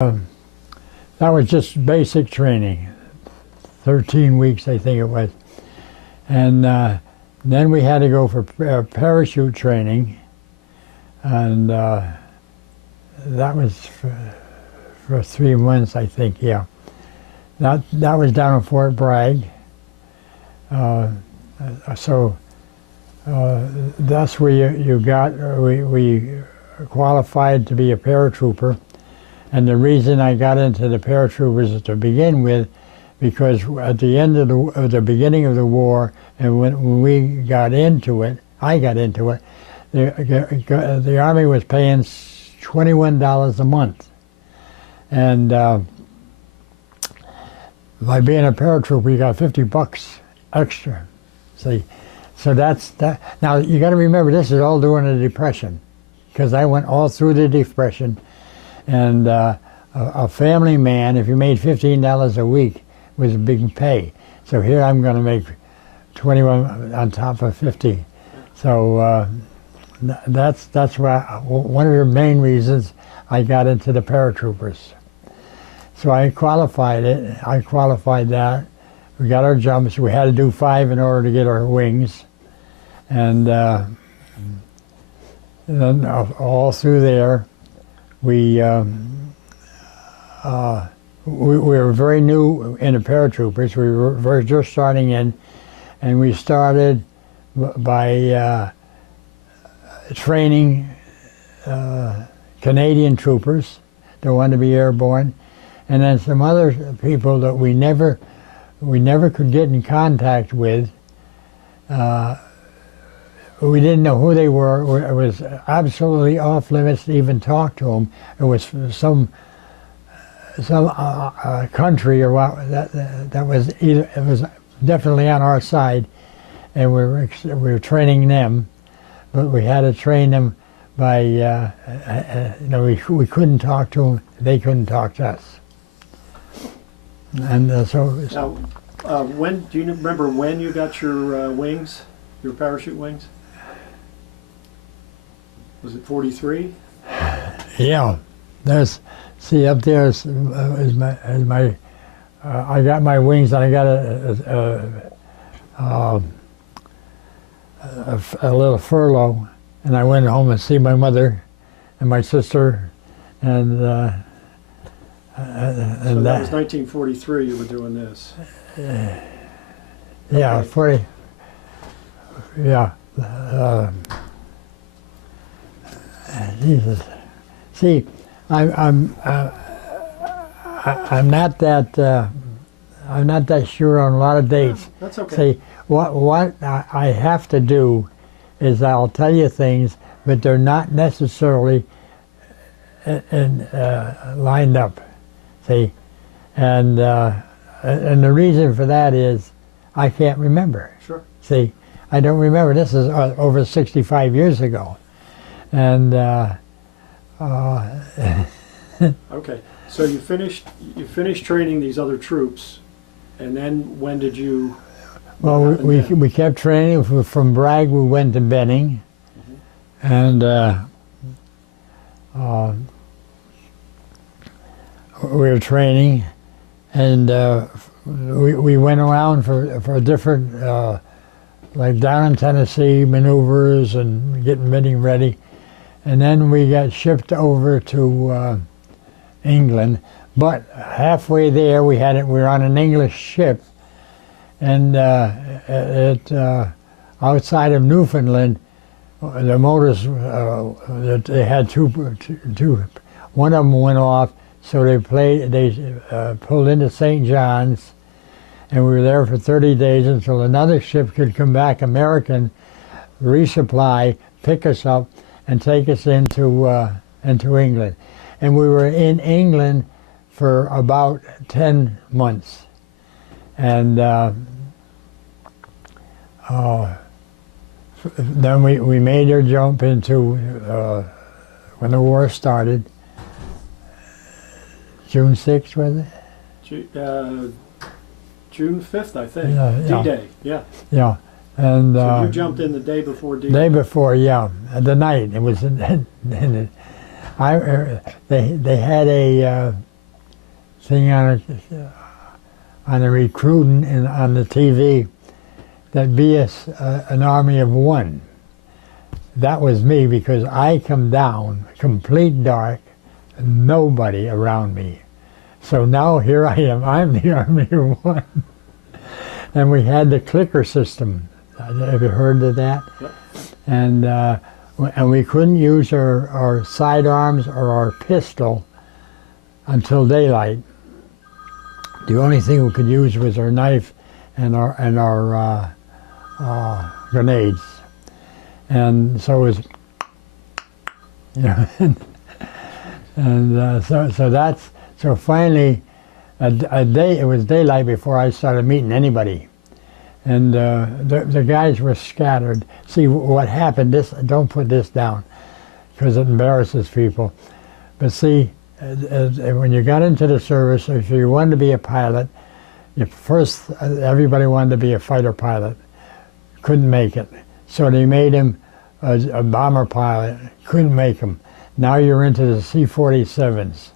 That was just basic training, 13 weeks I think it was. And then we had to go for parachute training, and that was for 3 months I think, yeah. That was down in Fort Bragg. That's where you got, we qualified to be a paratrooper. And the reason I got into the paratroopers to begin with, because at the end of the beginning of the war, and when we got into it, I got into it, the Army was paying $21 a month. And by being a paratrooper, you got $50 extra. See, so that's that. Now you got to remember, this is all during the Depression, because I went all through the Depression. And a family man, if you made $15 a week, was a big pay. So here I'm going to make 21 on top of 50. So that's why one of the main reasons I got into the paratroopers. So I qualified it. I qualified that. We got our jumps. We had to do 5 in order to get our wings, and then all through there. We were very new in the paratroopers. We were just starting in, and we started by training Canadian troopers that wanted to be airborne, and then some other people that we never could get in contact with. We didn't know who they were. It was absolutely off limits to even talk to them. It was some country or what that was either. It was definitely on our side, and we were training them, but we had to train them by we couldn't talk to them. They couldn't talk to us. And so. Now, when do you remember when you got your wings, your parachute wings? Was it 43? Yeah, see up there is my I got my wings, and I got a little furlough, and I went home and see my mother and my sister, and so that was 1943. You were doing this. Yeah, okay. 40. Yeah. Jesus. See, I'm not that sure on a lot of dates. Yeah, that's okay. See, what I have to do is I'll tell you things, but they're not necessarily lined up. See, and the reason for that is I can't remember. Sure. See, I don't remember. This is over 65 years ago. And okay, so you finished training these other troops, and then when did you? Well, we kept training from Bragg. We went to Benning, and we were training, and we went around for different like down in Tennessee maneuvers and getting ready. And then we got shipped over to England, but halfway there we were on an English ship, and outside of Newfoundland, the motors they had two. One of them went off, so they pulled into St. John's, and we were there for 30 days until another ship could come back, American, resupply, pick us up, and take us into England. And we were in England for about 10 months. And then we made our jump into, when the war started, June 6th, was it? June 5th, I think. D-Day, yeah. Yeah. And so you jumped in the day before D-Day? Day before, yeah. The night. It was. They had thing on the recruiting and on the TV that be an army of one. That was me, because I come down complete dark, nobody around me. So now here I am, I'm the army of one. And we had the clicker system. Have you heard of that? Yep. And we couldn't use our sidearms or our pistol until daylight. The only thing we could use was our knife and our grenades. And so it was, you know, so finally, it was daylight before I started meeting anybody. And the guys were scattered. See, what happened, don't put this down, because it embarrasses people. But see, when you got into the service, if you wanted to be a pilot, everybody wanted to be a fighter pilot. Couldn't make it. So they made him a bomber pilot. Couldn't make him. Now you're into the C-47s.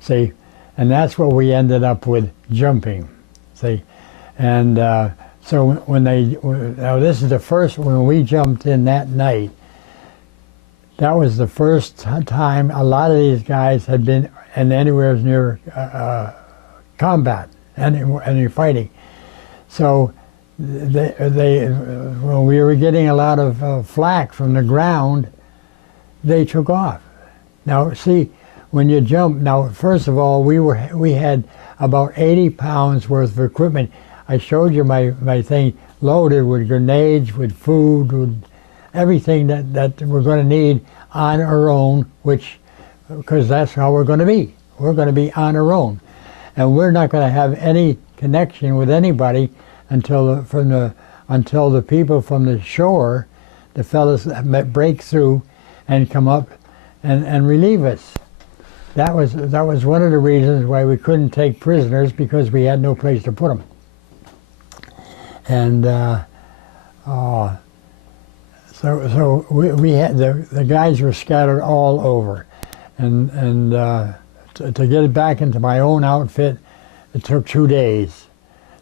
See, and that's what we ended up with, jumping. See, and so now this is the first, when we jumped in that night, that was the first time a lot of these guys had been anywhere near combat, any fighting. So when we were getting a lot of flack from the ground, they took off. Now see, when you jump, now first of all, we had about 80 pounds worth of equipment. I showed you my thing loaded with grenades, with food, with everything that we're going to need on our own, because that's how we're going to be. We're going to be on our own. And we're not going to have any connection with anybody until the people from the shore, the fellas, break through and come up and relieve us. That was one of the reasons why we couldn't take prisoners, because we had no place to put them. And so we had the guys were scattered all over, and to get it back into my own outfit, it took 2 days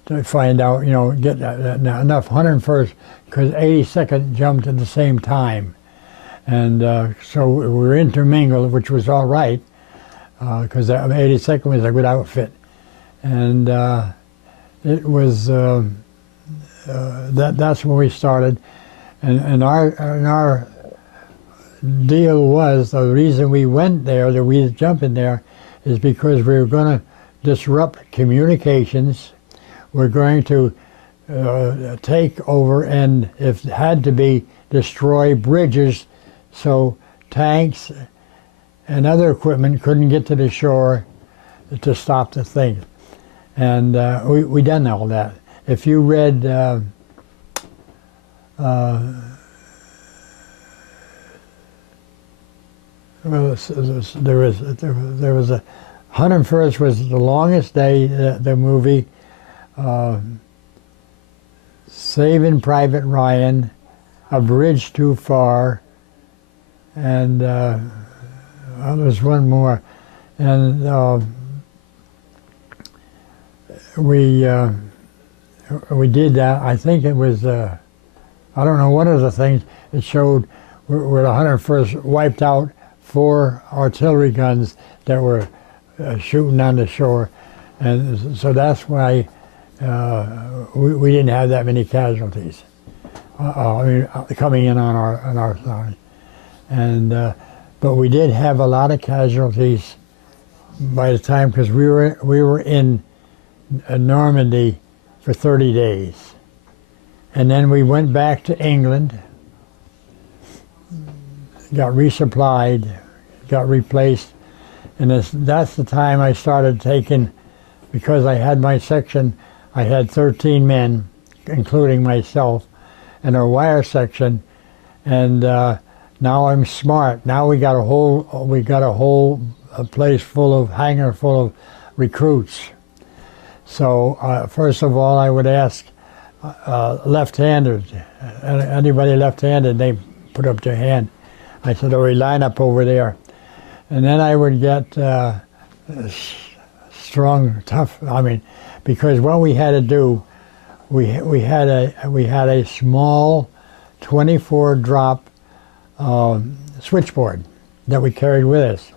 to find out, get enough 101st, because 82nd jumped at the same time, and so we were intermingled, which was all right, because 82nd was a good outfit, and it was. That's when we started, and our deal was, the reason we went there, the reason jumping there, is because we were going to disrupt communications. We're going to take over, and if it had to be, destroy bridges, so tanks and other equipment couldn't get to the shore to stop the thing. And we done all that. If you read there was a 101st was the longest day, the movie, Saving Private Ryan, A Bridge Too Far, and there's one more, and we did that. I think it was, I don't know, one of the things it showed where the 101st wiped out 4 artillery guns that were shooting on the shore. And so that's why we didn't have that many casualties coming in on our side. And, but we did have a lot of casualties by the time, because we were in Normandy for 30 days. And then we went back to England, got resupplied, got replaced, and that's the time I started taking, because I had my section, I had 13 men, including myself, in our wire section, and now I'm smart. Now we got a whole place hangar full of recruits. So first of all, I would ask left-handed, anybody left-handed, they put up their hand. I said, oh, we line up over there. And then I would get strong, tough. I mean, because what we had to do, we had a small 24 drop switchboard that we carried with us.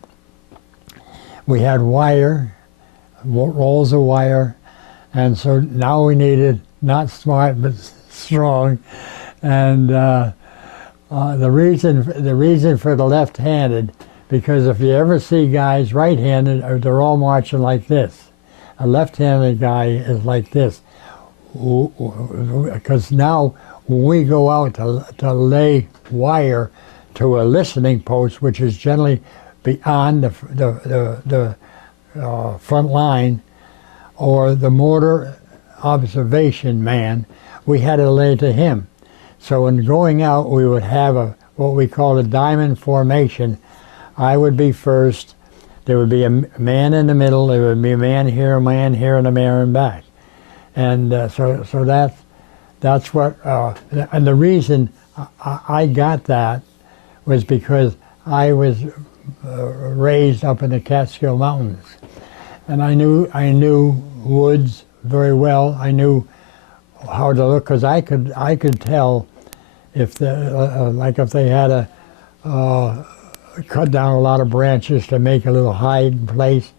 We had wire, rolls of wire, and so now we needed not smart but strong. And the reason for the left-handed, because if you ever see guys right-handed, they're all marching like this. A left-handed guy is like this, because now when we go out to lay wire to a listening post, which is generally beyond the front line, or the mortar observation man, we had to lay to him. So in going out, we would have what we call a diamond formation. I would be first. There would be a man in the middle. There would be a man here, and a man in back. And so that's what. And the reason I got that was because I was raised up in the Catskill Mountains, and I knew woods very well. I knew how to look, because I could tell if like if they had a cut down a lot of branches to make a little hide place.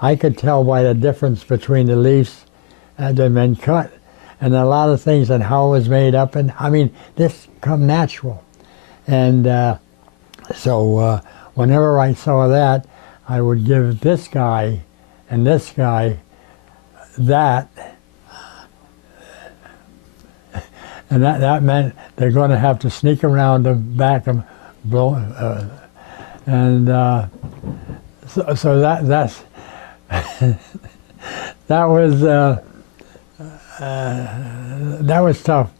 I could tell by the difference between the leaves that had been cut, and a lot of things, and how it was made up. And I mean, this come natural. And so whenever I saw that, I would give this guy and this guy that. And that meant they're going to have to sneak around the back and blow. And so that's that was tough.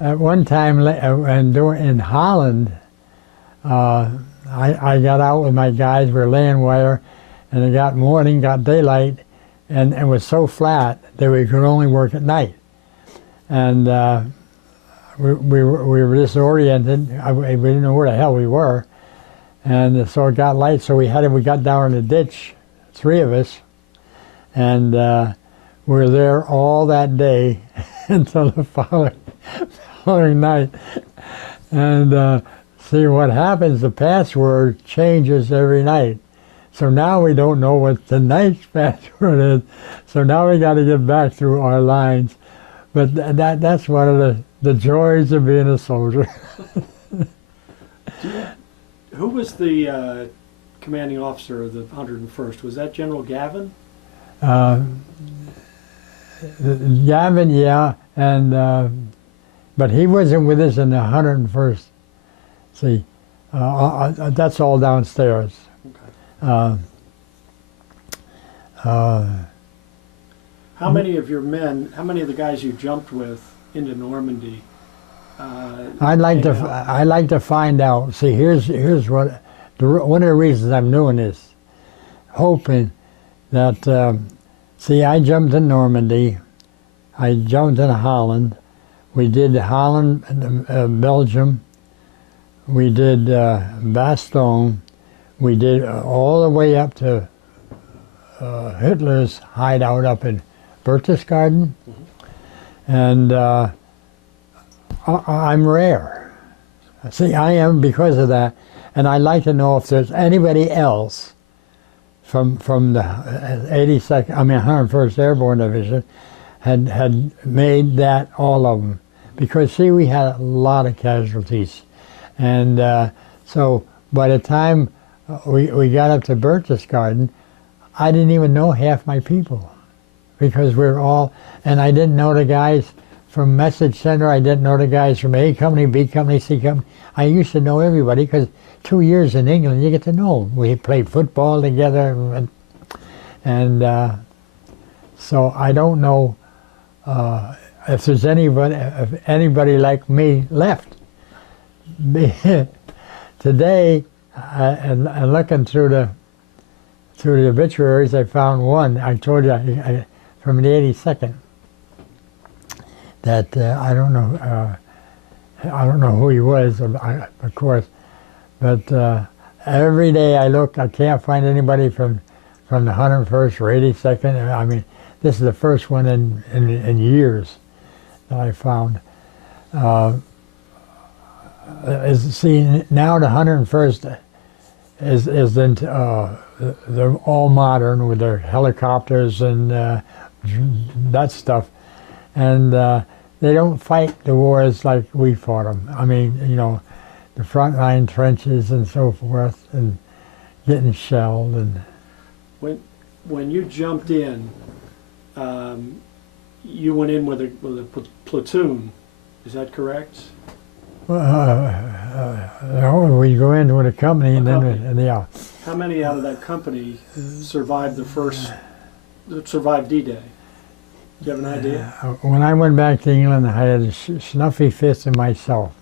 At one time, in Holland, I got out with my guys. We were laying wire, and it got morning, got daylight, and it was so flat that we could only work at night. And we were disoriented. We didn't know where the hell we were, and so it got light. So we got down in the ditch, three of us, and we were there all that day until the following night. And see what happens. The password changes every night. So now we don't know what tonight's password is. So now we got to get back through our lines. But that's one of the joys of being a soldier. Who was the commanding officer of the 101st? Was that General Gavin? Gavin, yeah, and but he wasn't with us in the 101st. See, that's all downstairs. Okay. How many of your men? How many of the guys you jumped with into Normandy? I'd like to find out. See, here's what one of the reasons I'm doing this, hoping that. See, I jumped in Normandy. I jumped in Holland. We did Holland, Belgium. We did Bastogne. We did all the way up to Hitler's hideout up in Berchtesgaden. Mm-hmm. And I'm rare. See, I am because of that. And I'd like to know if there's anybody else from the 82nd, 101st Airborne Division had made that, all of them. Because, see, we had a lot of casualties. And so by the time we got up to Berchtesgaden, I didn't even know half my people. Because we were all, and I didn't know the guys from Message Center, I didn't know the guys from A Company, B Company, C Company. I used to know everybody because 2 years in England, you get to know them. We played football together, and so I don't know if there's anybody like me left. Today, and looking through the obituaries, I found one. I told you from the 82nd that I don't know who he was, of course, but every day I look, I can't find anybody from from the 101st or 82nd. I mean, this is the first one in years that I found. See, now the 101st is into, they're all modern with their helicopters and that stuff, and they don't fight the wars like we fought them. I mean, you know, the front line trenches and so forth, and getting shelled. And when you jumped in, you went in with a platoon. Is that correct? We go in with a company, and then yeah. How many out of that company survived survived D-Day? Do you have an idea? When I went back to England, I had a Snuffy Fist and myself.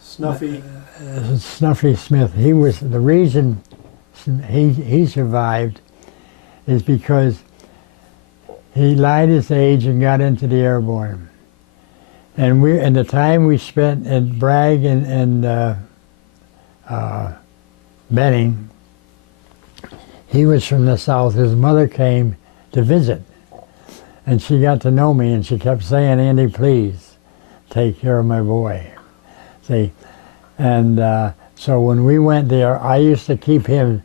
Snuffy? Snuffy Smith. He was the reason he survived is because he lied his age and got into the airborne. And the time we spent at Bragg and Benning, he was from the South. His mother came to visit, and she got to know me, and she kept saying, "Andy, please take care of my boy." See, and so when we went there, I used to keep him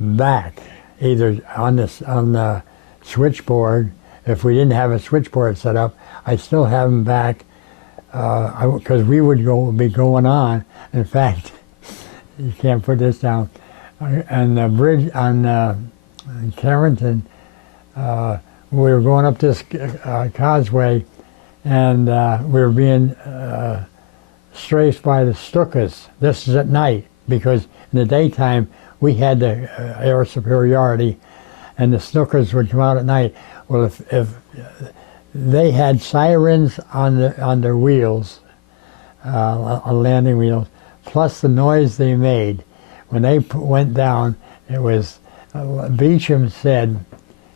back, either on the switchboard. If we didn't have a switchboard set up, I still have him back because we would be going on. In fact, you can't put this down. On the bridge on Carrington, we were going up this causeway, and we were being strafed by the Stukas. This is at night, because in the daytime we had the air superiority, and the Stukas would come out at night. Well, if they had sirens on their wheels, on landing wheels, plus the noise they made when they went down, it was Beecham said,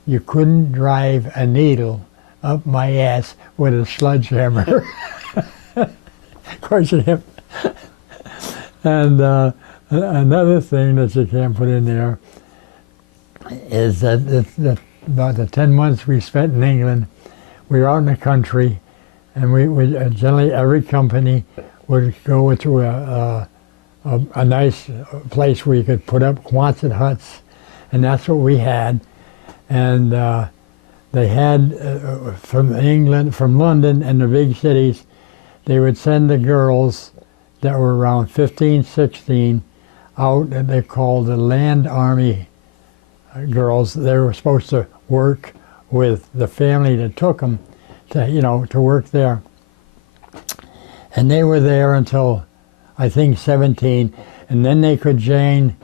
"You couldn't drive a needle up my ass with a sledgehammer." Of course, and another thing that you can't put in there is that about the 10 months we spent in England, we were out in the country, and we generally every company would go to a nice place where you could put up Quonset huts, and that's what we had. And they had from England, from London and the big cities, they would send the girls that were around 15, 16 out, and they called the Land Army girls. They were supposed to work with the family that took them to work there. And they were there until I think 17, and then they could join.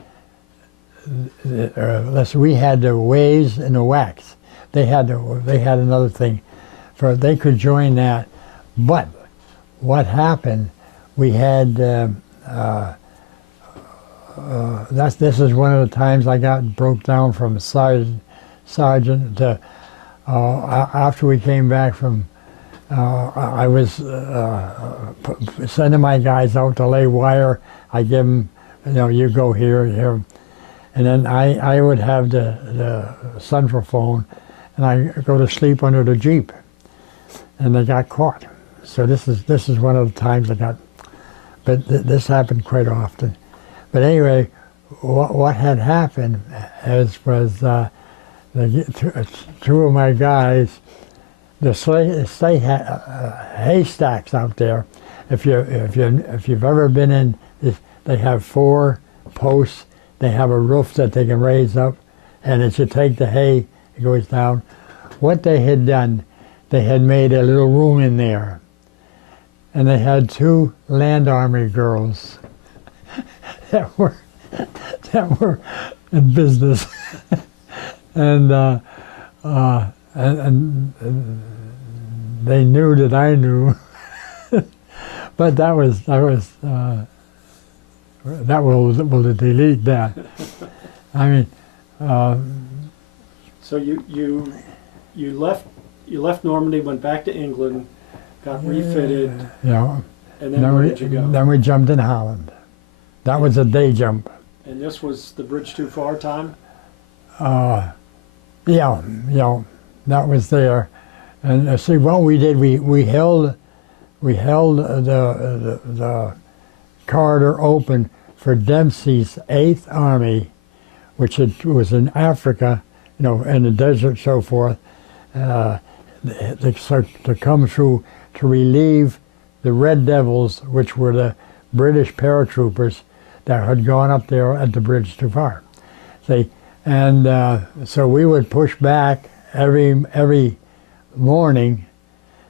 We had the ways and the wax. They had another thing, they could join that. But what happened? We had this is one of the times I got broke down from sergeant to after we came back from. I was sending my guys out to lay wire. I give them, you go here, here. And then I would have the central phone, and I go to sleep under the Jeep. And they got caught. So this is one of the times I got, but this happened quite often. But anyway, what had happened was two of my guys, the haystacks out there. If you've ever been in, they have 4 posts. They have a roof that they can raise up, and as you take the hay, it goes down. What they had done, they had made a little room in there, and they had 2 Land Army girls that were in business, and they knew that I knew, but that will delete that. I mean, so you left Normandy, went back to England, got refitted, yeah, and then where did you go? Then we jumped in Holland. That was a day jump. And this was the Bridge Too Far time? Yeah, that was there. And see what we did, we held the corridor open for Dempsey's 8th Army, which was in Africa, in the desert, so forth, to come through to relieve the Red Devils, which were the British paratroopers that had gone up there at the bridge too far. See, and so we would push back every morning,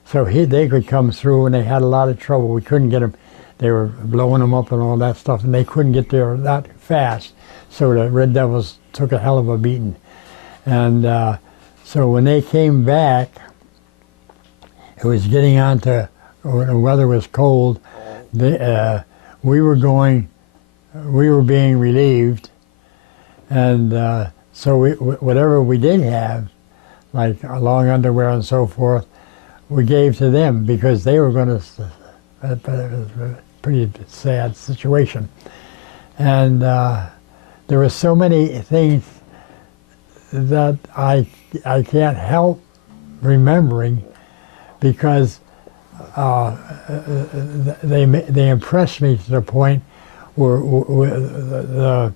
so they could come through, and they had a lot of trouble. We couldn't get them. They were blowing them up and all that stuff, and they couldn't get there that fast. So the Red Devils took a hell of a beating. And so when they came back, it was getting on to, when the weather was cold, we were being relieved, and so whatever we did have, like long underwear and so forth, we gave to them because they were going to, it was a pretty sad situation. And there were so many things that I can't help remembering, because they impressed me to the point where the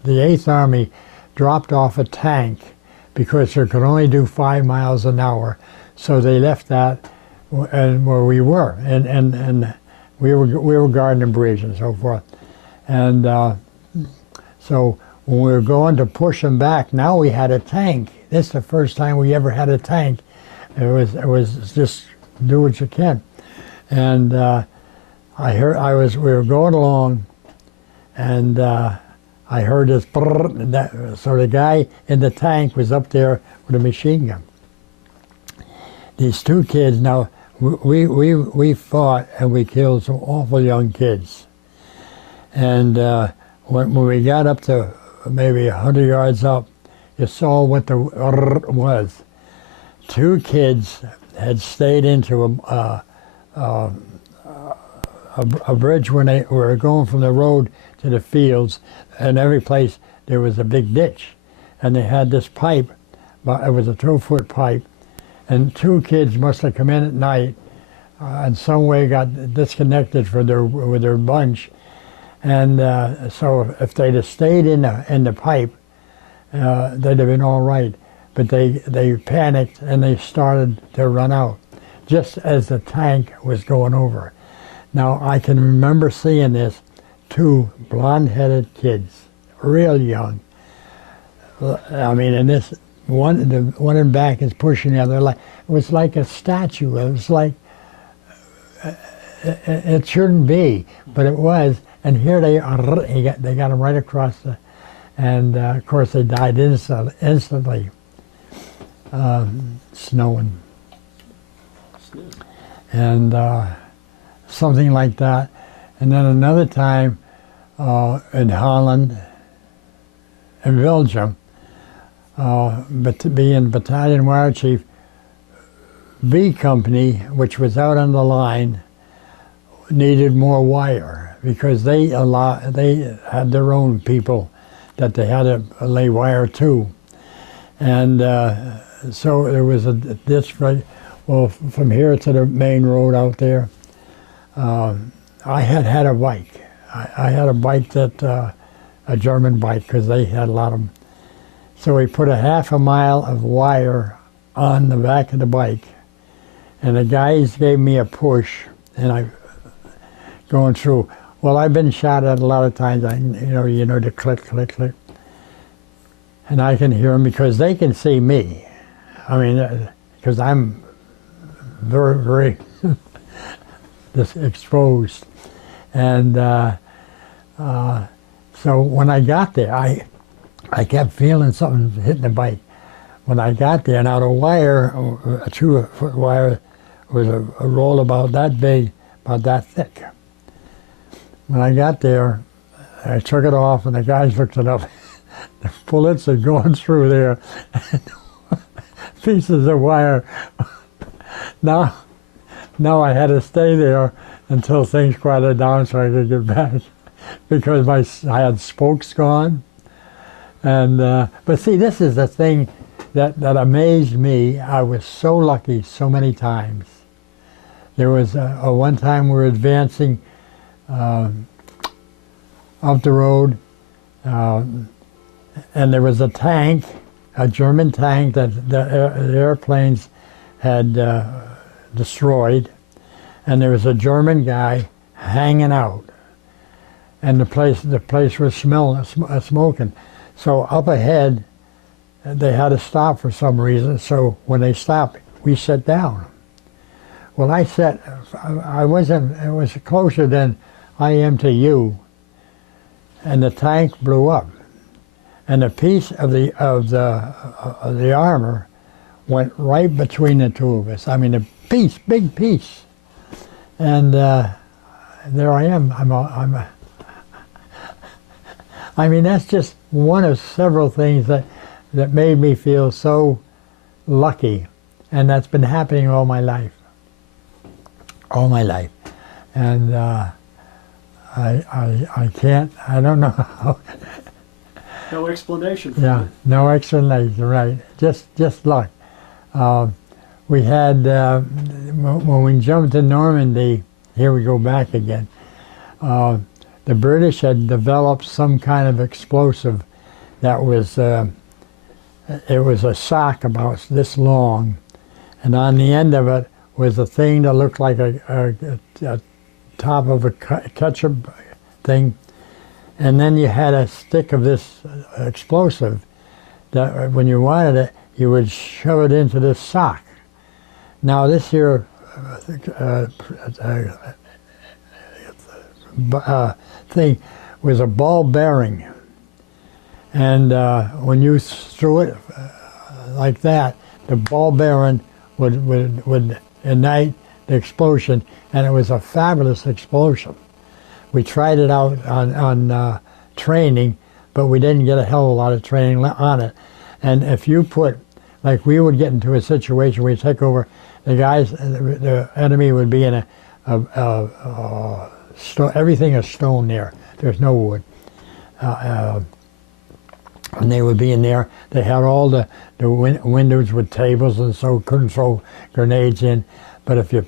8th Army dropped off a tank because they could only do 5 miles an hour, so they left that and where we were, and we were guarding the bridge and so forth, and so when we were going to push them back, now we had a tank. This is the first time we ever had a tank. It was just do what you can, and we were going along, and I heard this brrr, so the guy in the tank was up there with a machine gun. These 2 kids, now we fought and we killed some awful young kids, and when we got up to maybe 100 yards up, you saw what the was. 2 kids had stayed into a bridge when they were going from the road to the fields, and every place there was a big ditch, and they had this pipe, but it was a 2-foot pipe, and 2 kids must have come in at night, and some way got disconnected with their bunch, and so if they'd have stayed in the pipe, they'd have been all right. But they panicked and they started to run out, just as the tank was going over. Now I can remember seeing this, 2 blonde-headed kids, real young. I mean, and the one in back is pushing the other. It was like a statue. It was like it shouldn't be, but it was. And here they got them right across and of course they died instantly. Snowing. And something like that. And then another time in Holland and Belgium, but being battalion wire chief, B Company, which was out on the line, needed more wire because they had their own people that they had to lay wire to. And so there was this right, well, from here to the main road out there. I had a bike. I had a bike that, a German bike, because they had a lot of them. So we put a half a mile of wire on the back of the bike, and the guys gave me a push, and I going through. Well, I've been shot at a lot of times. You know the click, click, click, and I can hear them because they can see me. I mean, because I'm very, very exposed, and so when I got there, I kept feeling something hitting the bike. When I got there, now the wire, a 2-foot wire, was a roll about that big, about that thick. When I got there, I took it off, and the guys looked it up. The bullets had gone through there, pieces of wire. Now I had to stay there until things quieted down so I could get back, because I had spokes gone, And but see, this is the thing that amazed me. I was so lucky so many times. There was a one time we were advancing up the road, and there was a tank, a German tank that the airplanes had destroyed, and there was a German guy hanging out, and the place was smoking. So up ahead, they had to stop for some reason. So when they stopped, we sat down. Well, I wasn't. It was closer than I am to you, and the tank blew up, and a piece of the armor went right between the two of us. I mean, a piece, big piece, and there I am. I mean, that's just one of several things that made me feel so lucky, and that's been happening all my life. All my life, and I don't know how. No explanation for Yeah, it. no explanation, right? Just luck. We had when we jumped to Normandy. Here we go back again. The British had developed some kind of explosive that was it was a sock about this long, and on the end of it was a thing that looked like a top of a ketchup thing, and then you had a stick of this explosive that when you wanted it, you would shove it into this sock. Now this here thing was a ball bearing, and when you threw it like that, the ball bearing would ignite the explosion, and it was a fabulous explosion. We tried it out on training, but we didn't get a hell of a lot of training on it. And if you put, like we would get into a situation where you take over, the enemy would be in everything is stone there. There's no wood. And they would be in there. They had all the windows with tables, and so couldn't throw grenades in. But if you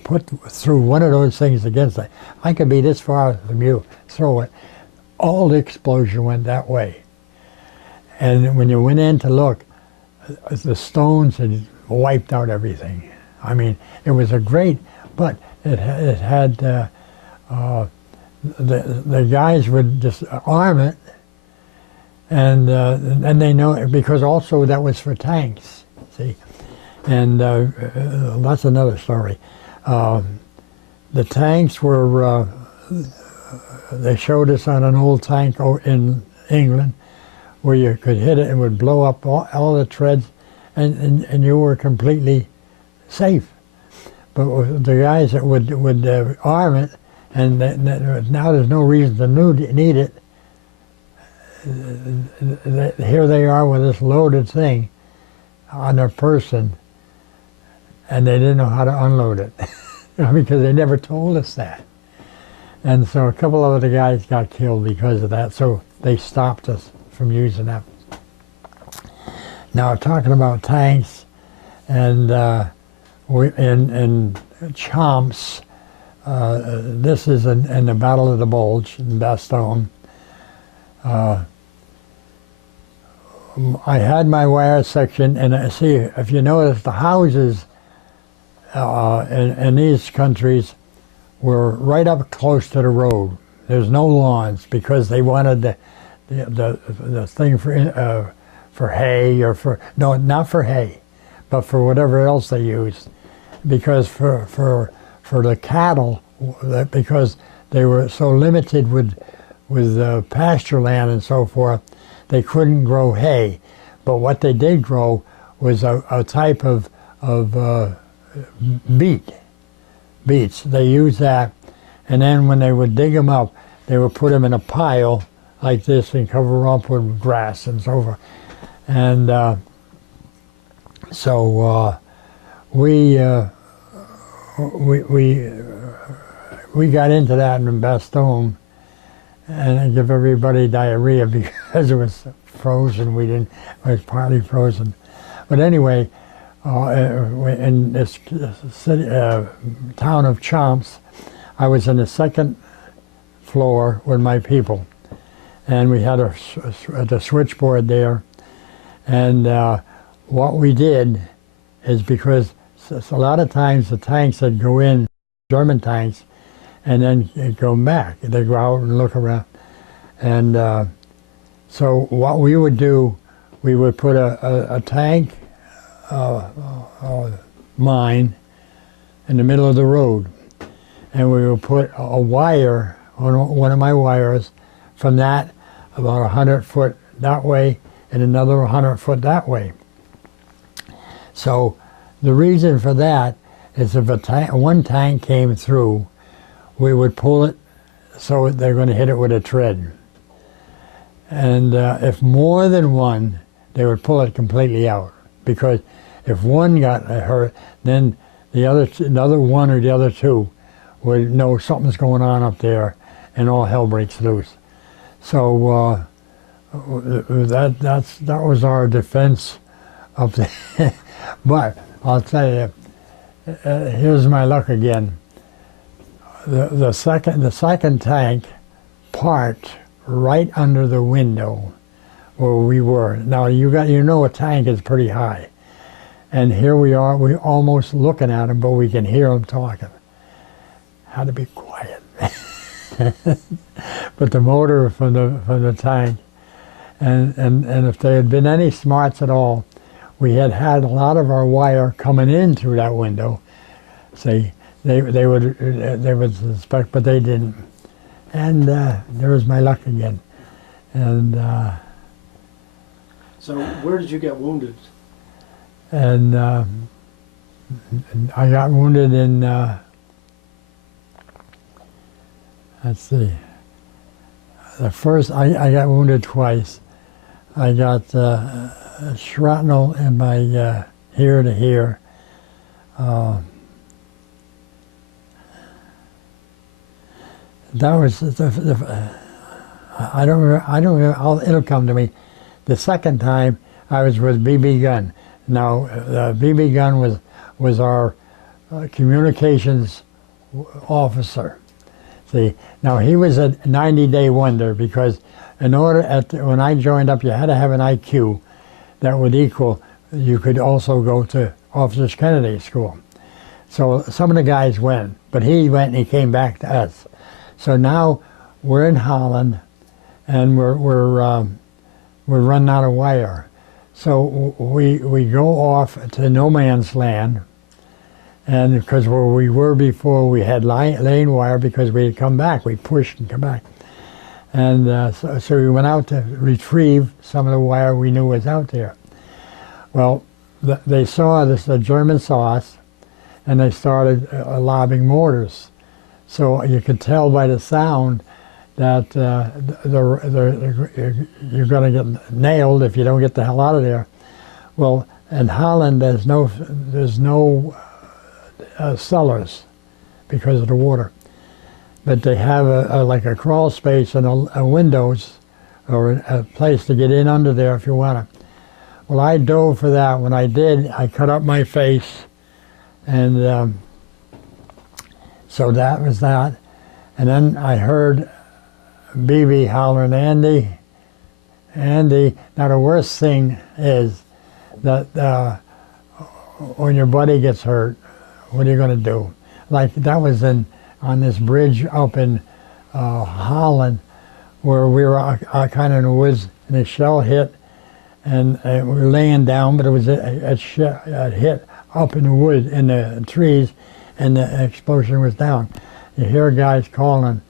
threw one of those things against it, I could be this far from you, throw it. All the explosion went that way. And when you went in to look, the stones had wiped out everything. I mean, it was a great, but it had the guys would just arm it, and they know, because also that was for tanks, see, and that's another story. The tanks were, they showed us on an old tank in England where you could hit it and would blow up all the treads, and you were completely safe. But the guys that would arm it, and now there's no reason to need it, here they are with this loaded thing on their person, and they didn't know how to unload it because they never told us that. And so a couple of the guys got killed because of that, so they stopped us from using that. Now, talking about tanks and in chomps, this is in the Battle of the Bulge in Bastogne. I had my wire section, and see, if you notice, the houses in these countries were right up close to the road. There's no lawns because they wanted the thing for hay, or no, not for hay, but for whatever else they used, because for the cattle, because they were so limited with pasture land and so forth, they couldn't grow hay. But what they did grow was a type of beets. They used that, and then when they would dig them up, they would put them in a pile like this and cover them up with grass and so forth. And so we got into that in Bastogne, and I give everybody diarrhea because it was frozen. We didn't. It was partly frozen, but anyway, in this city, town of Chomps, I was in the second floor with my people, and we had the switchboard there, and what we did is, because a lot of times the tanks would go in, German tanks, and then they'd go back. They'd go out and look around. And so what we would do, we would put a tank mine in the middle of the road. And we would put a wire on one of my wires from that about 100 foot that way and another 100 foot that way. So the reason for that is if one tank came through, we would pull it so they're going to hit it with a tread. And if more than one, they would pull it completely out. Because if one got hurt, then another one or the other two would know something's going on up there, and all hell breaks loose. So that was our defense up there. But I'll tell you, here's my luck again. The second tank parked right under the window where we were. Now you know a tank is pretty high, and here we are. We're almost looking at them, but we can hear them talking. Had to be quiet. But the motor from the tank, and if there had been any smarts at all, we had a lot of our wire coming in through that window. See, they would suspect, but they didn't. And there was my luck again. And so where did you get wounded? And I got wounded in, let's see, the first, I got wounded twice. I got shrapnel in my here to here. That was I don't remember, it'll come to me. The second time I was with BB gun. Now the BB gun was our communications officer. See, now he was a 90-day wonder, because in order when I joined up, you had to have an IQ that would equal. You could also go to Officers Kennedy School. So some of the guys went, but he went and he came back to us. So now we're in Holland, and we're running out of wire. So we go off to no man's land, and because where we were before, we had lane wire because we had come back. We pushed and come back, and so we went out to retrieve some of the wire we knew was out there. Well, they saw this. The Germans saw us, and they started lobbing mortars. So you could tell by the sound that you're going to get nailed if you don't get the hell out of there. Well, in Holland, there's no cellars because of the water, but they have like a crawl space and a windows or a place to get in under there if you want to. Well, I dove for that. When I did, I cut up my face, and so that was that. And then I heard BB hollering, Andy, Andy. Now the worst thing is that when your buddy gets hurt, what are you going to do? Like that was on this bridge up in Holland, where we were kind of in the woods, and a shell hit, and we were laying down, but it was it hit up in the wood, in the trees, and the explosion was down. You hear guys calling,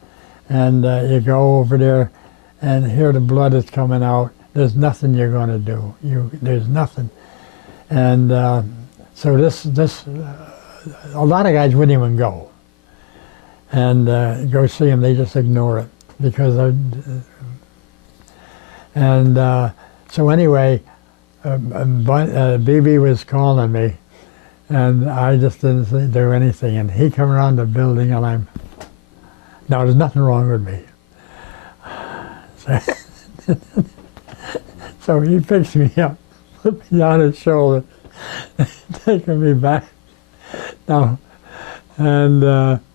and you go over there and hear the blood is coming out. There's nothing you're going to do. There's nothing. And so a lot of guys wouldn't even go and go see him. They just ignore it because so anyway, BB was calling me, and I just didn't do anything. And he come around the building, and now there's nothing wrong with me. So So he picks me up, put me on his shoulder, taking me back. Now, and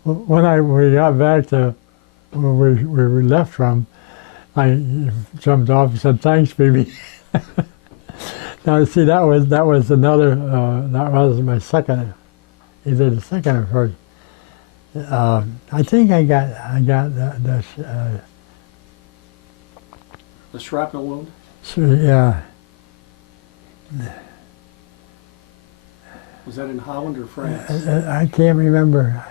when we got back to where we left from, I jumped off and said, "Thanks, baby." Now, see, that was another. That was my second, either the second or first. I think I got The shrapnel wound? yeah. Was that in Holland or France? I can't remember.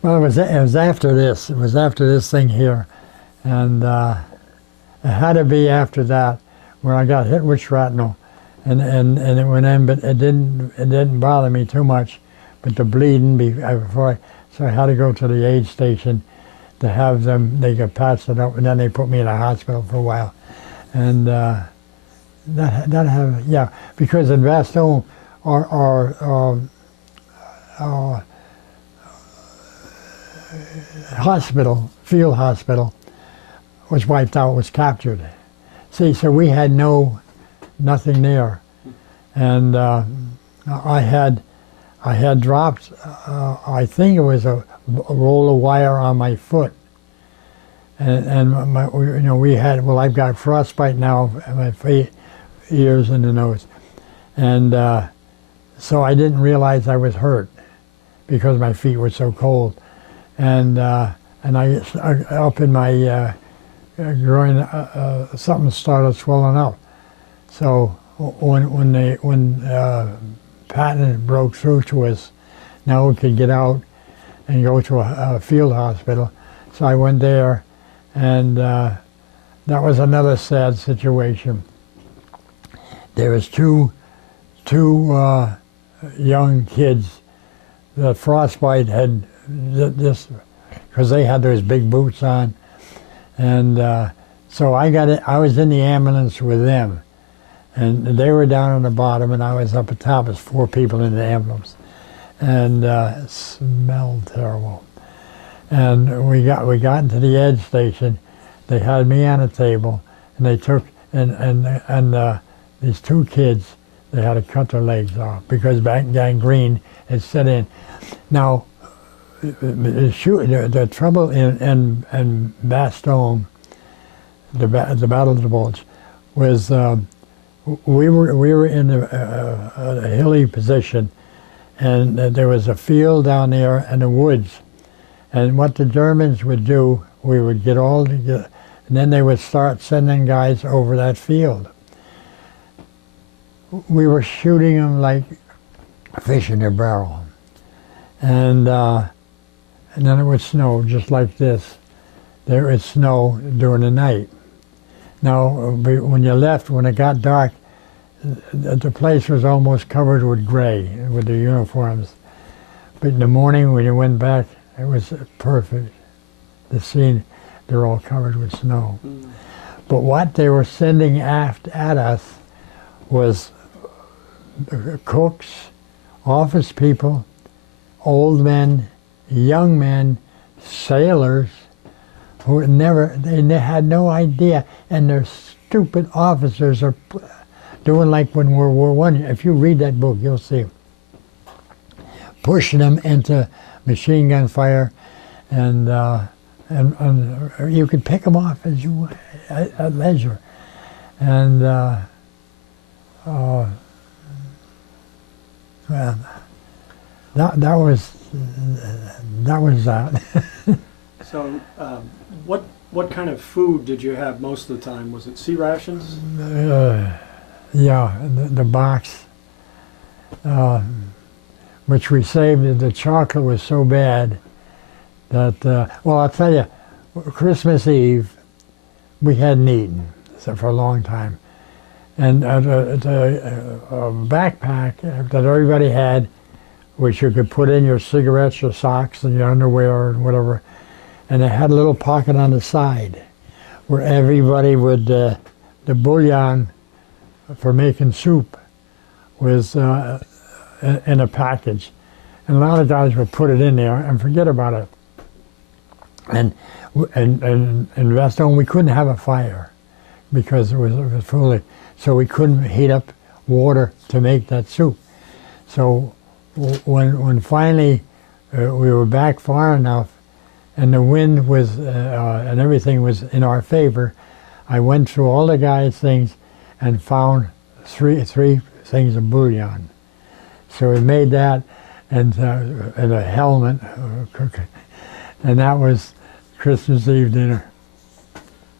Well, it was after this. It was after this thing here, and it had to be after that where I got hit with shrapnel, and it went in, but it didn't bother me too much, but the bleeding before, so I had to go to the aid station to have them. They could patch it up, and then they put me in a hospital for a while, and that have yeah, because in Bastogne our hospital, field hospital, was wiped out, was captured. See, so we had nothing there, and I had dropped, I think it was a roll of wire on my foot, and we had, well, I've got frostbite now in my feet, ears, and the nose, and so I didn't realize I was hurt because my feet were so cold, and I up in my groin, something started swelling up. So when Patton broke through to us, now we could get out and go to a field hospital. So I went there, and that was another sad situation. There was two young kids that frostbite had this, because they had those big boots on, and so I got it. I was in the ambulance with them, and they were down on the bottom, and I was up at top. There's 4 people in the ambulance, and it smelled terrible. And we got into the aid station. They had me on a table, and they took and these 2 kids. They had to cut their legs off because gangrene had set in. Now, the trouble in Bastogne, the Battle of the Bulge, was we were in a hilly position, and there was a field down there and the woods, and what the Germans would do, we would get all together, and then they would start sending guys over that field. We were shooting them like fish in a barrel, and then it would snow just like this. There would snow during the night. Now, when you left, when it got dark, the place was almost covered with gray, with the uniforms. But in the morning, when you went back, it was perfect. The scene, they're all covered with snow. Mm. But what they were sending at us was cooks, office people, old men, young men, sailors, who they had no idea, and their stupid officers are doing like when World War I. If you read that book, you'll see. Pushing them into machine gun fire, and you could pick them off as you at leisure, and well, that was that. So, what kind of food did you have most of the time? Was it sea rations? Yeah, the box, which we saved. The chocolate was so bad that, well, I'll tell you, Christmas Eve, we hadn't eaten for a long time. And the backpack that everybody had, which you could put in your cigarettes, your socks, and your underwear and whatever, and it had a little pocket on the side where everybody would, the bouillon for making soup was in a package. And a lot of guys would put it in there and forget about it. And in Redstone we couldn't have a fire because it was fully, so we couldn't heat up water to make that soup. So when finally we were back far enough, and the wind was and everything was in our favor, I went through all the guys' things and found three things of bouillon. So we made that and a helmet, and that was Christmas Eve dinner.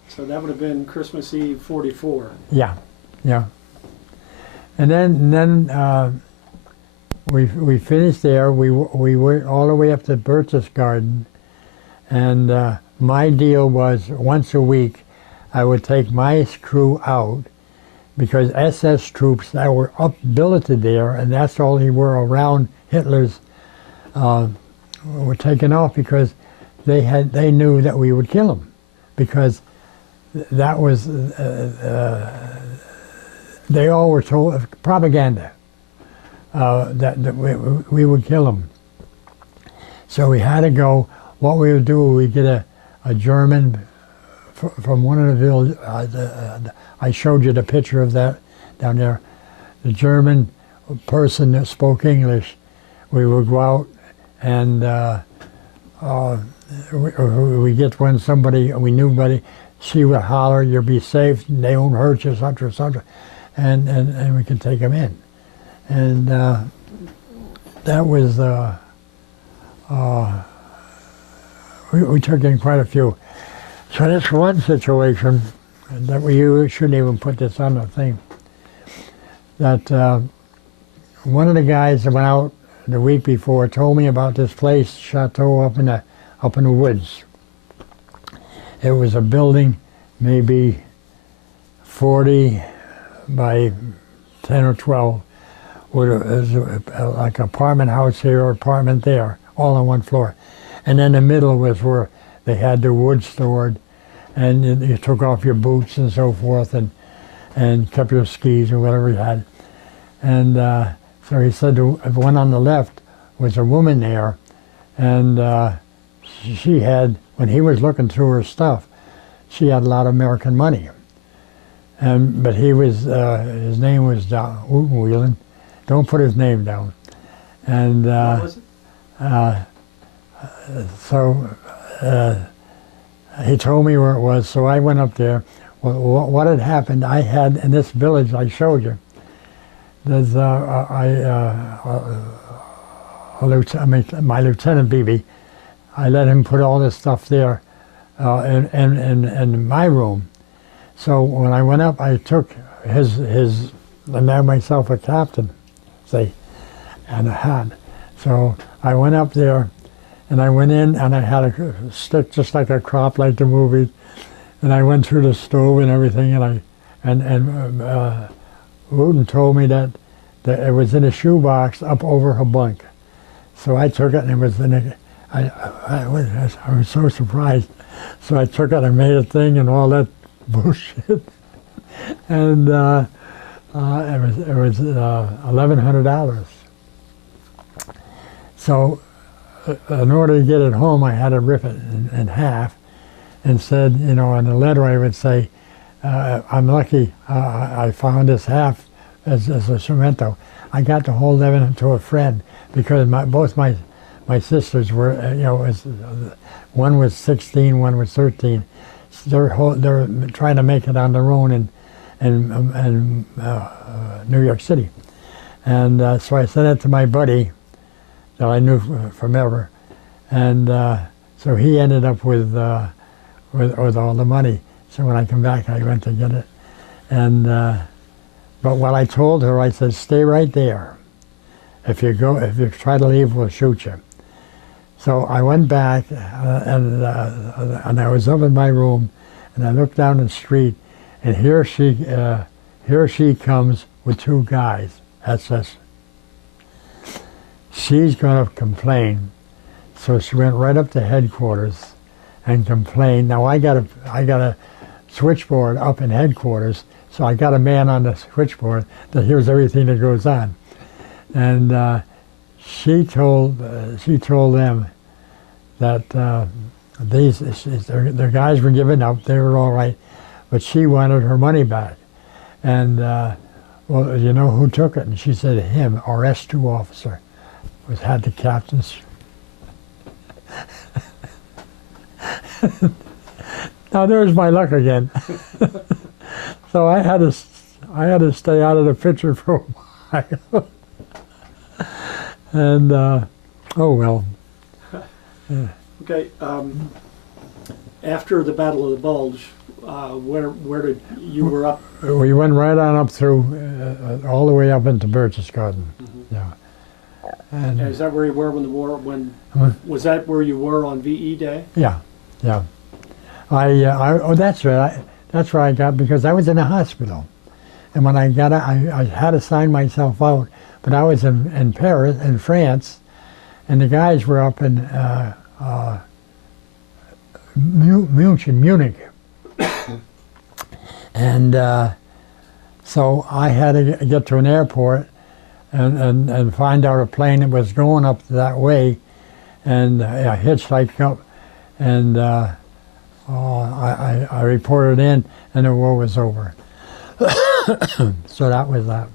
So that would have been Christmas Eve '44. Yeah, yeah. And then we finished there. We went all the way up to Birch's Garden, and my deal was once a week I would take my crew out, because SS troops that were up billeted there, and that's all they were around Hitler's, were taken off because they knew that we would kill them, because that was they all were told propaganda that we would kill them. So we had to go. What we would do, we'd get a German from one of the villages. I showed you the picture of that down there. The German person that spoke English, we would go out and we get when somebody we knew, buddy, she would holler, "You'll be safe. They won't hurt you," such, and we could take them in, and that was we took in quite a few. So that's one situation that we shouldn't even put this on the thing. That one of the guys that went out the week before told me about this place, chateau up in the woods. It was a building, maybe 40 by 10 or 12, with like apartment house here or apartment there, all on one floor. And in the middle was where they had the wood stored, and you took off your boots and so forth, and kept your skis or whatever you had. And so he said the one on the left was a woman there, and she had, when he was looking through her stuff, she had a lot of American money. But he was, his name was Whelan. Don't put his name down. And What was it? so he told me where it was, so I went up there. Well, what had happened, I had in this village I showed you, there's my Lieutenant Beebe, I let him put all this stuff there in my room. So when I went up, I took his I made myself a captain, say, and a hat. So I went up there, and I went in, and I had a stick just like a crop, like the movies, and I went through the stove and everything, and Wooten told me that it was in a shoebox up over her bunk. So I took it, and it was in a, I was so surprised. So I took it and made a thing and all that bullshit, and it was $1,100. So in order to get it home, I had to rip it in half, and said, you know, on the letter I would say, I'm lucky I found this half as a cemento. I got to hold them to a friend, because both my sisters were, you know, one was 16, one was 13. They're trying to make it on their own in New York City. And so I sent it to my buddy that I knew from ever, and so he ended up with all the money. So when I come back, I went to get it, and but what I told her, I said, stay right there. If you try to leave, we'll shoot you. So I went back, and I was up in my room, and I looked down the street, and here she comes with two guys. SS. She's going to complain, so she went right up to headquarters and complained. Now I got a switchboard up in headquarters, so I got a man on the switchboard that hears everything that goes on, and she told them that the guys were giving up. They were all right, but she wanted her money back. And well, you know who took it? And she said him, our S2 officer, had the captain's. Now there's my luck again. So I had to stay out of the picture for a while. And oh well. Yeah. Okay. After the Battle of the Bulge, where did you were up? We went right on up through, all the way up into Birch's Garden. Mm-hmm. Yeah. And Is that where you were when the war? Was that where you were on VE Day? yeah, yeah. Oh, that's right. That's where I got, because I was in a hospital, and when I got out, I had to sign myself out. But I was in Paris, in France, and the guys were up in Munich. And so I had to get to an airport and find out a plane that was going up that way, and I hitchhiked up, and I reported in, and the war was over. So that was that.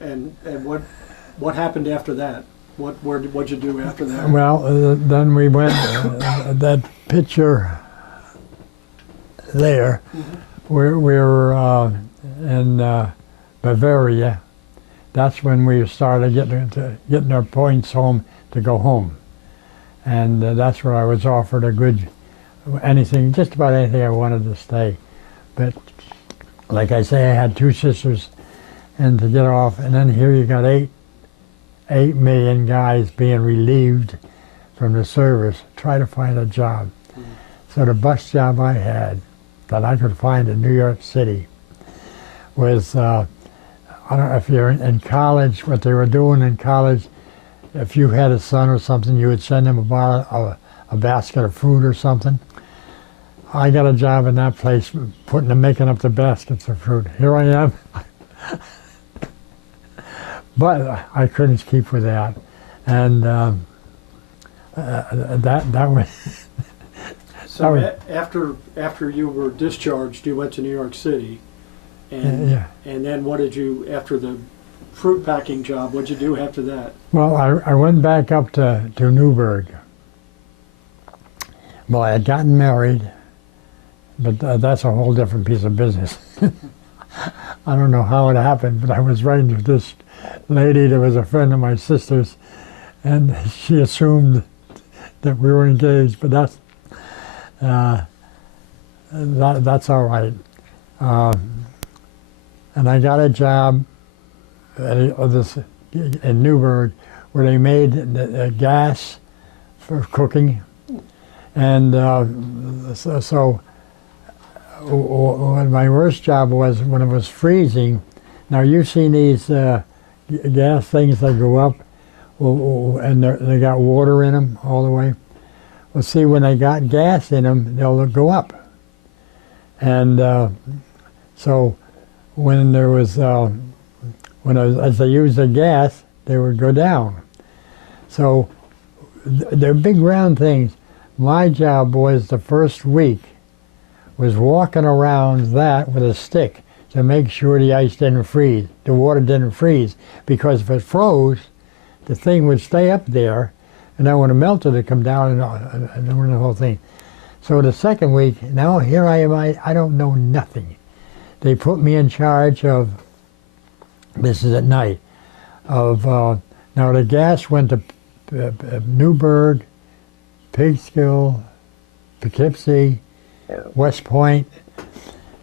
And what happened after that? What'd you do after that? Well, then we went, that picture there, we were in Bavaria. That's when we started getting our points home to go home. And that's where I was offered a good, just about anything I wanted to stay. But like I say, I had 2 sisters, and to get off, and then here you got 8 million guys being relieved from the service, try to find a job. So the bus job I had that I could find in New York City was, I don't know if you're in college, what they were doing in college, if you had a son or something, you would send him a basket of fruit or something. I got a job in that place making up the baskets of fruit. Here I am. But I couldn't keep with that, and that was. So after you were discharged, you went to New York City, and Yeah. and then what did you, after the fruit packing job, what'd you do after that? Well, I went back up to Newburgh. Well, I had gotten married, but that's a whole different piece of business. I don't know how it happened, but I was writing to this lady that was a friend of my sister's, and she assumed that we were engaged, but that's all right. And I got a job in Newburgh where they made the gas for cooking, and so my worst job was when it was freezing. Now you've seen these gas things that go up, and they got water in them all the way. Well, see, when they got gas in them, they'll go up. And so when there was, as they used the gas, they would go down. So they're big round things. My job was the first week was walking around that with a stick to make sure the ice didn't freeze, the water didn't freeze, because if it froze, the thing would stay up there, and then when it melted, it'd come down and ruin the whole thing. So the second week, now here I am, I don't know nothing. They put me in charge of, this is at night, of, now the gas went to Newburgh, Peekskill, Poughkeepsie, West Point,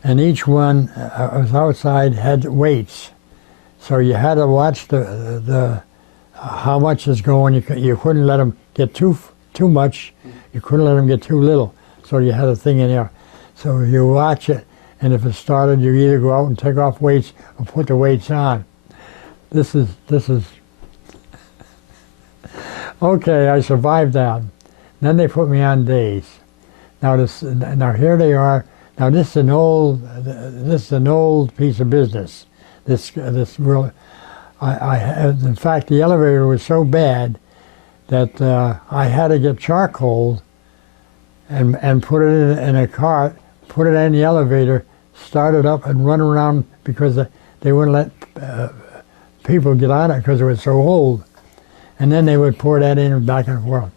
and each one was outside had weights. So you had to watch the how much is going. You couldn't let them get too much. You couldn't let them get too little. So you had a thing in there. So you watch it, and if it started, you either go out and take off weights or put the weights on. This is okay. I survived that. Then they put me on days. Now here they are. Now this is an old piece of business. This real. In fact, the elevator was so bad that I had to get charcoal and put it in a cart, put it in the elevator, start it up and run around because they wouldn't let people get on it because it was so old. And then they would pour that in and back and forth.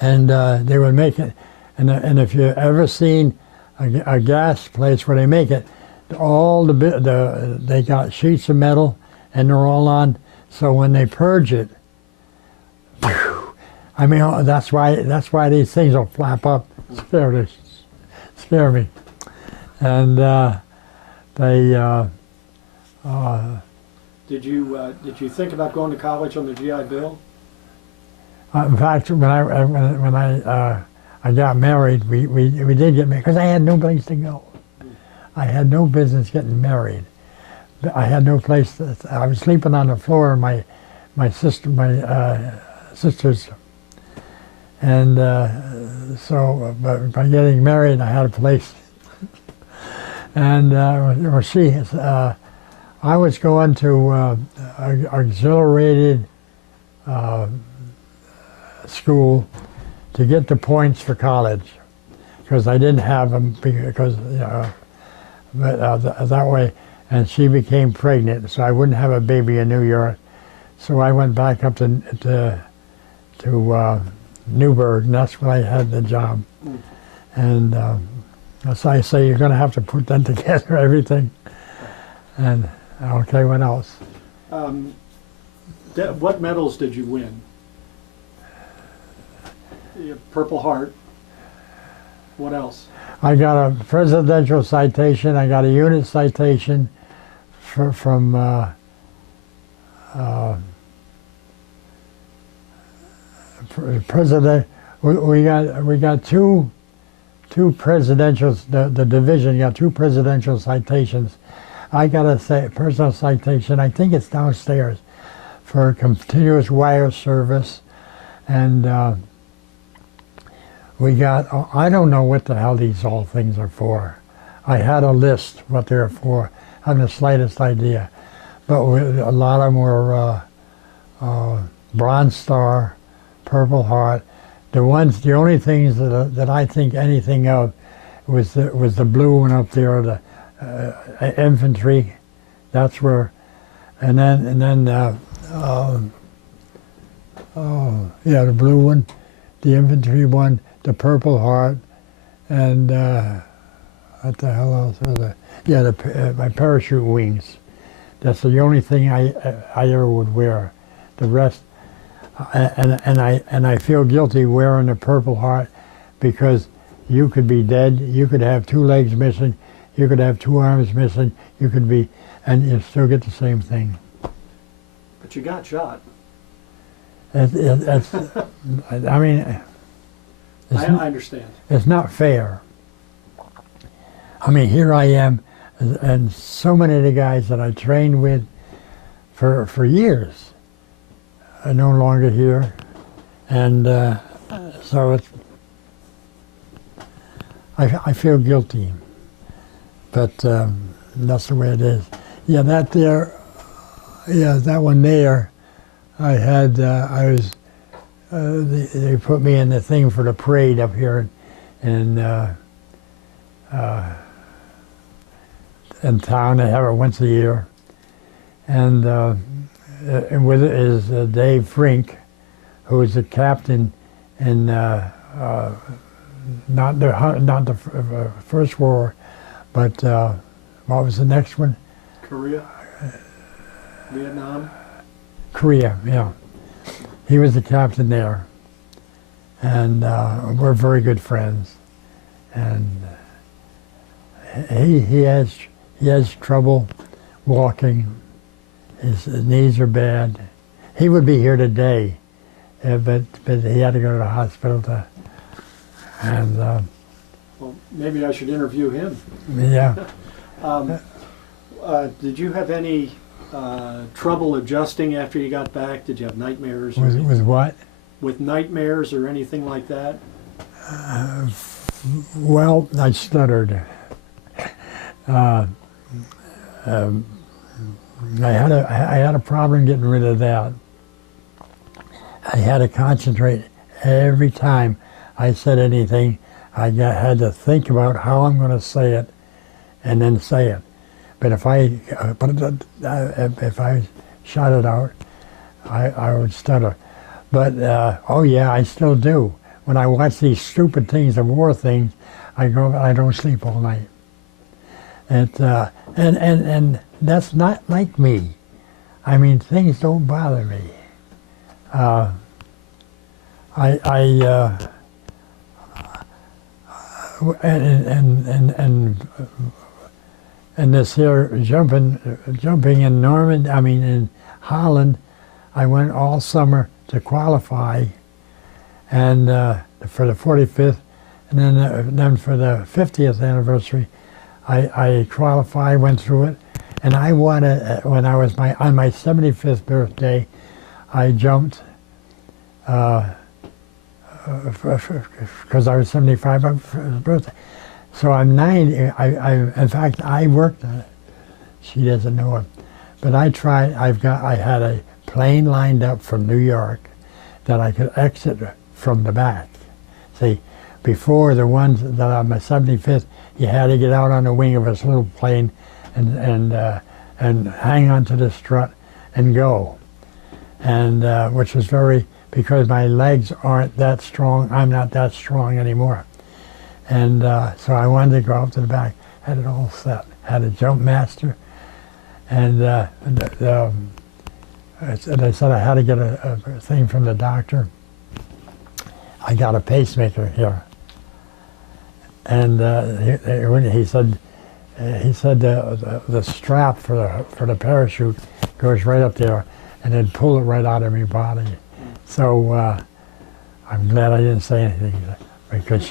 And they would make it. And if you've ever seen a gas place where they make it, they got sheets of metal and they're all on. So when they purge it, phew, I mean, that's why these things will flap up. Scare me. And Did you think about going to college on the GI Bill? in fact, when I got married, we did get married because I had no place to go. I had no business getting married. I had no place. I was sleeping on the floor in my sister's, and so but by getting married, I had a place. And I was going to auxiliated school to get the points for college because I didn't have them because but that way. And she became pregnant, so I wouldn't have a baby in New York. So I went back up to Newburgh, and that's when I had the job. And so I say, you're going to have to put that together, everything. And okay, what else? What medals did you win? Purple Heart. What else? I got a presidential citation. I got a unit citation from president. We got two presidential. The division got two presidential citations. I got a personal citation. I think it's downstairs for continuous wire service, and we got. I don't know what the hell these all things are for. I had a list what they're for. I have the slightest idea, but a lot of them were Bronze Star, Purple Heart. The only things that I think anything of was the blue one up there, the infantry. That's where, and then the blue one, the infantry one, the Purple Heart, and what the hell else was it? Yeah, my parachute wings. That's the only thing I ever would wear. The rest, and I feel guilty wearing the Purple Heart because you could be dead. You could have two legs missing. You could have two arms missing. You could be, and you still get the same thing. But you got shot. I mean, I understand. It's not fair. I mean, here I am, and so many of the guys that I trained with for years are no longer here, and so it's. I feel guilty, but that's the way it is. Yeah, that there. Yeah, that one there. I had. They put me in the thing for the parade up here in town. They have it once a year, and with it is Dave Frink, who was the captain in not the First War, but what was the next one? Korea, Vietnam. Korea, yeah. He was the captain there, and we're very good friends. And he has trouble walking. His knees are bad. He would be here today, but he had to go to the hospital and. Well, maybe I should interview him. Yeah. Did you have any trouble adjusting after you got back? Did you have nightmares? With what? With nightmares or anything like that? Well, I stuttered. I had a problem getting rid of that. I had to concentrate every time I said anything, had to think about how I'm going to say it, and then say it. But if I shot it out, I would stutter. But oh yeah, I still do. When I watch these stupid things, the war things, I don't sleep all night. And that's not like me. I mean, things don't bother me. And this here jumping in in Holland, I went all summer to qualify, and for the 45th, and then for the 50th anniversary, I qualified, went through it, and I wanted, when I was on my 75th birthday, I jumped, because I was 75 for his birthday. So I'm 90, in fact, I worked on it. She doesn't know it. But I tried, I had a plane lined up from New York that I could exit from the back. See, before the ones that on my 75th, you had to get out on the wing of this little plane and hang onto the strut and go. And which was because my legs aren't that strong, I'm not that strong anymore. And so I wanted to go out to the back, had it all set, had a jump master, and I said I had to get a thing from the doctor. I got a pacemaker here, and he said the strap for the parachute goes right up there, and it'd pull it right out of my body. So I'm glad I didn't say anything, because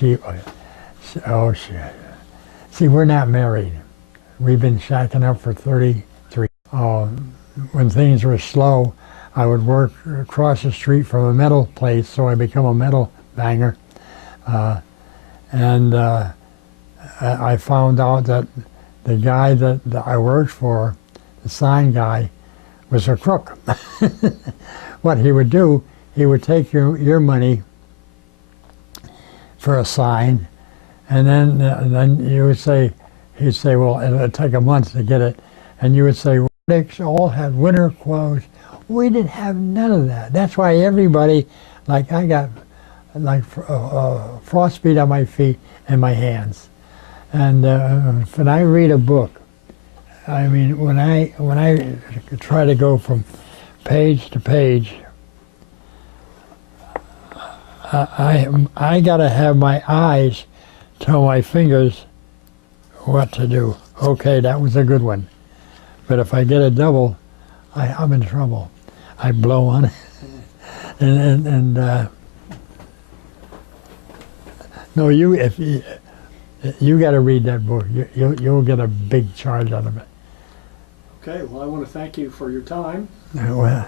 see, we're not married. We've been shacking up for 33. When things were slow, I would work across the street from a metal place, so I become a metal banger. And I found out that the guy that I worked for, the sign guy, was a crook. What he would do, he would take your money for a sign, and then you would say, he'd say, well, it'll take a month to get it, and you would say, well, they all had winter clothes. We didn't have none of that. That's why everybody, like I got frostbite on my feet and my hands. And when I read a book, I mean, when I try to go from page to page, I gotta have my eyes tell my fingers what to do. Okay, that was a good one. But if I get a double, I'm in trouble. I blow on it. No, if you got to read that book. You'll get a big charge out of it. Okay, well, I want to thank you for your time. Well.